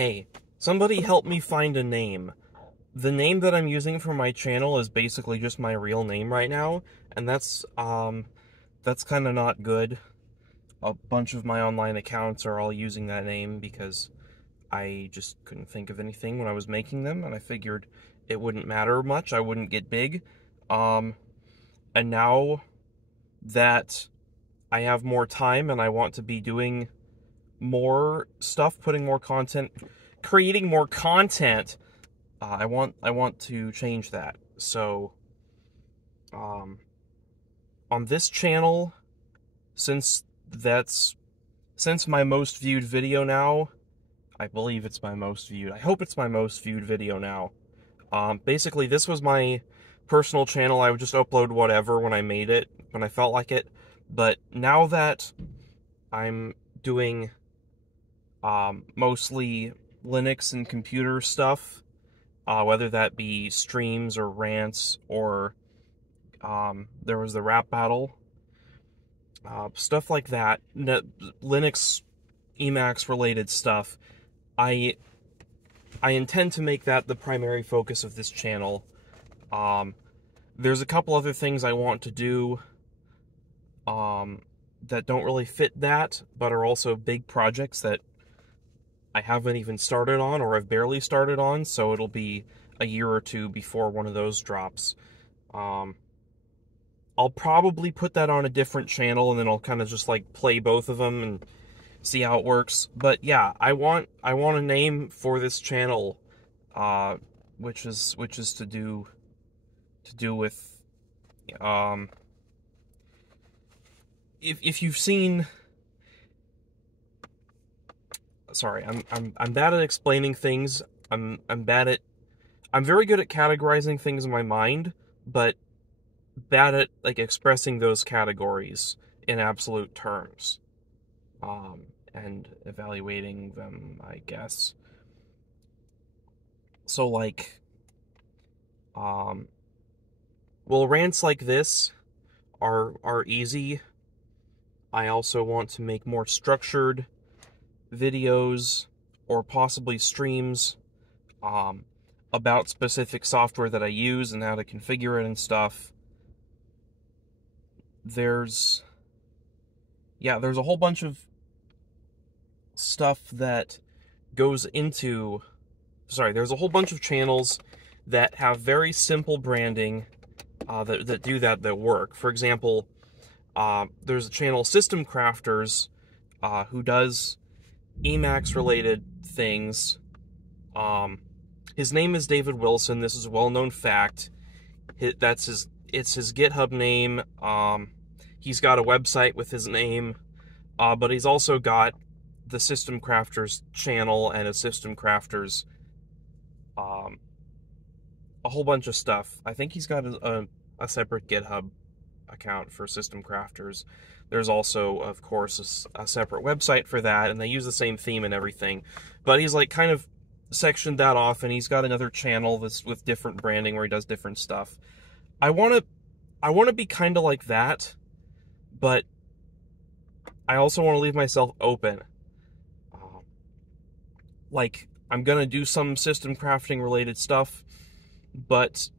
Hey, somebody help me find a name. The name that I'm using for my channel is basically just my real name right now, and that's kind of not good. A bunch of my online accounts are all using that name because I just couldn't think of anything when I was making them, and I figured it wouldn't matter much, I wouldn't get big. And now that I have more time and I want to be doing more stuff, putting more content, creating more content, I want to change that. So, on this channel, since my most viewed video now, I believe it's my most viewed. I hope it's my most viewed video now. Basically, this was my personal channel. I would just upload whatever when I made it, when I felt like it. But now that I'm doing mostly Linux and computer stuff, whether that be streams or rants or there was the rap battle, stuff like that, Linux Emacs related stuff, I intend to make that the primary focus of this channel. There's a couple other things I want to do that don't really fit that, but are also big projects that I haven't even started on, or I've barely started on, so it'll be a year or two before one of those drops. I'll probably put that on a different channel, and then I'll kind of just like play both of them and see how it works. But yeah, I want a name for this channel, which is to do with if you've seen. Sorry, I'm bad at explaining things. I'm very good at categorizing things in my mind, but bad at like expressing those categories in absolute terms. And evaluating them, I guess. So like well, rants like this are easy. I also want to make more structured videos or possibly streams about specific software that I use and how to configure it and stuff. There's a whole bunch of stuff that goes into, there's a whole bunch of channels that have very simple branding that do that work. For example, there's a channel, System Crafters, who does Emacs related things. His name is David Wilson. This is a well-known fact. It's his GitHub name. He's got a website with his name, but he's also got the System Crafters channel and a System Crafters, a whole bunch of stuff. I think he's got a separate GitHub account for System Crafters. There's also, of course, a separate website for that, and they use the same theme and everything. But he's like kind of sectioned that off, and he's got another channel that's with different branding where he does different stuff. I want to be kind of like that, but I also want to leave myself open. Like, I'm gonna do some system crafting related stuff, but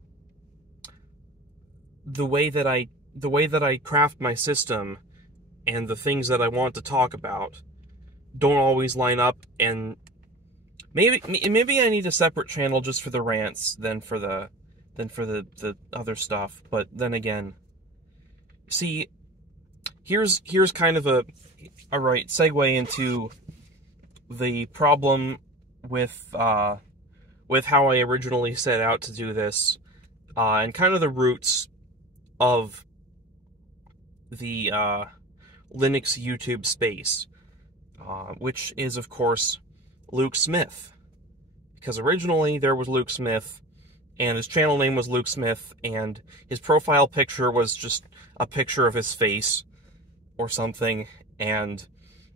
the way that I craft my system and the things that I want to talk about don't always line up, and maybe I need a separate channel just for the rants than for the other stuff. But then again, see, here's kind of a right segue into the problem with how I originally set out to do this, and kind of the roots of the Linux YouTube space, which is, of course, Luke Smith. Because originally there was Luke Smith, and his channel name was Luke Smith, and his profile picture was just a picture of his face or something, and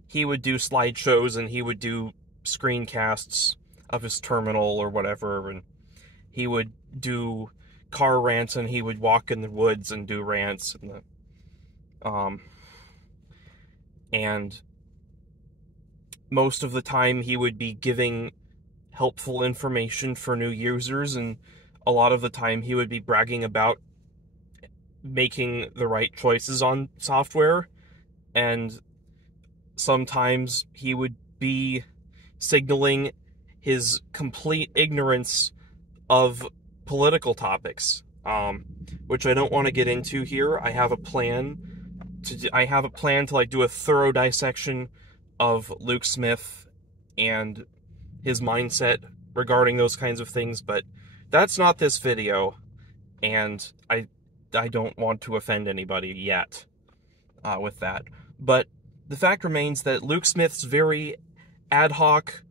he would do slideshows and he would do screencasts of his terminal or whatever, and he would do car rants, and he would walk in the woods and do rants, and most of the time he would be giving helpful information for new users, and a lot of the time he would be bragging about making the right choices on software, and sometimes he would be signaling his complete ignorance of political topics, which I don't want to get into here. I have a plan to like do a thorough dissection of Luke Smith and his mindset regarding those kinds of things, but that's not this video, and I don't want to offend anybody yet with that. But the fact remains that Luke Smith's very ad hoc,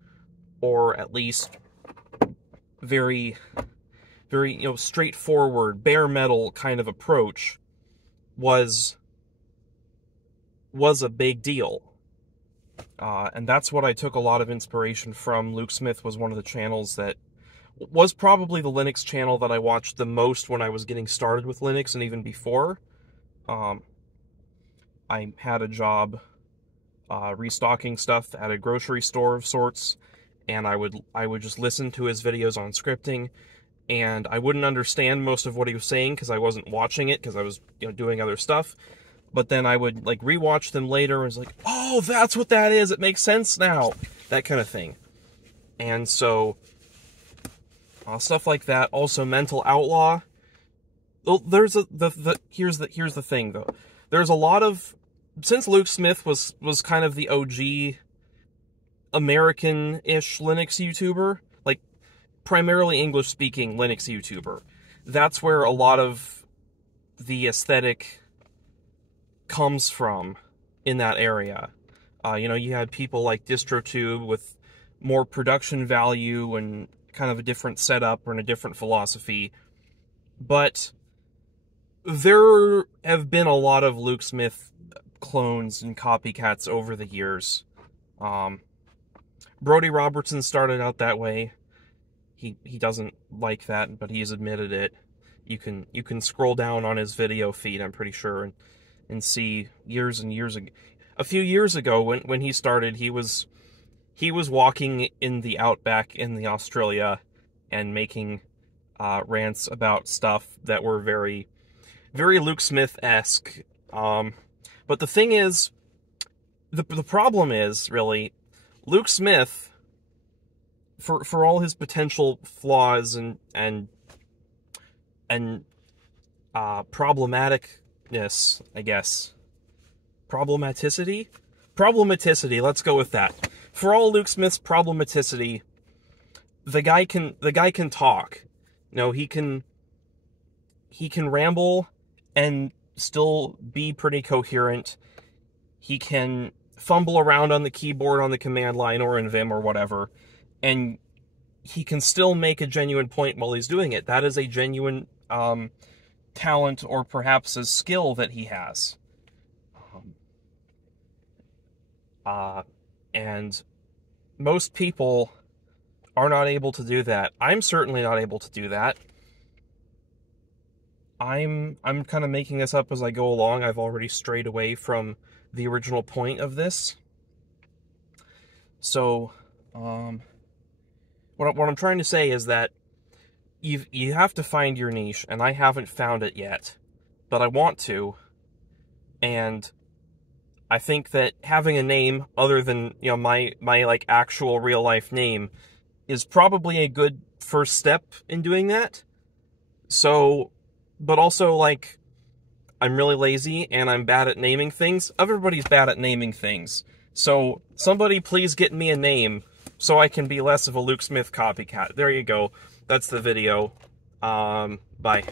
or at least very, very, straightforward, bare metal kind of approach was a big deal. And that's what I took a lot of inspiration from. Luke Smith was one of the channels that was probably the Linux channel that I watched the most when I was getting started with Linux, and even before. I had a job restocking stuff at a grocery store of sorts, and I would just listen to his videos on scripting, and I wouldn't understand most of what he was saying because I wasn't watching it, because I was doing other stuff. But then I would like rewatch them later and was like, oh, that's what that is, it makes sense now, that kind of thing. And so stuff like that. Also, Mental Outlaw. Well, here's the thing though. There's a lot of, since Luke Smith was kind of the OG American-ish Linux YouTuber, like primarily English-speaking Linux YouTuber, that's where a lot of the aesthetic comes from in that area. You had people like DistroTube with more production value and kind of a different setup and a different philosophy. But there have been a lot of Luke Smith clones and copycats over the years. Brody Robertson started out that way. He doesn't like that, but he's admitted it. You can scroll down on his video feed, I'm pretty sure, and see years and years ago. A few years ago, when he started, he was walking in the outback in the Australia and making rants about stuff that were very, very Luke Smith-esque. But the thing is, the problem is, really, Luke Smith, for all his potential flaws and problematicness, I guess. Problematicity, let's go with that. For all Luke Smith's problematicity, the guy can talk. He can ramble and still be pretty coherent. He can fumble around on the keyboard on the command line or in Vim or whatever, and he can still make a genuine point while he's doing it. That is a genuine talent, or perhaps a skill that he has. And most people are not able to do that. I'm certainly not able to do that. I'm kind of making this up as I go along. I've already strayed away from the original point of this. So, what I'm trying to say is that you have to find your niche, and I haven't found it yet, but I want to. And I think that having a name other than, my like actual real life name is probably a good first step in doing that. So, but also, like, I'm really lazy and I'm bad at naming things. Everybody's bad at naming things. So somebody please get me a name so I can be less of a Luke Smith copycat. There you go. That's the video. Bye.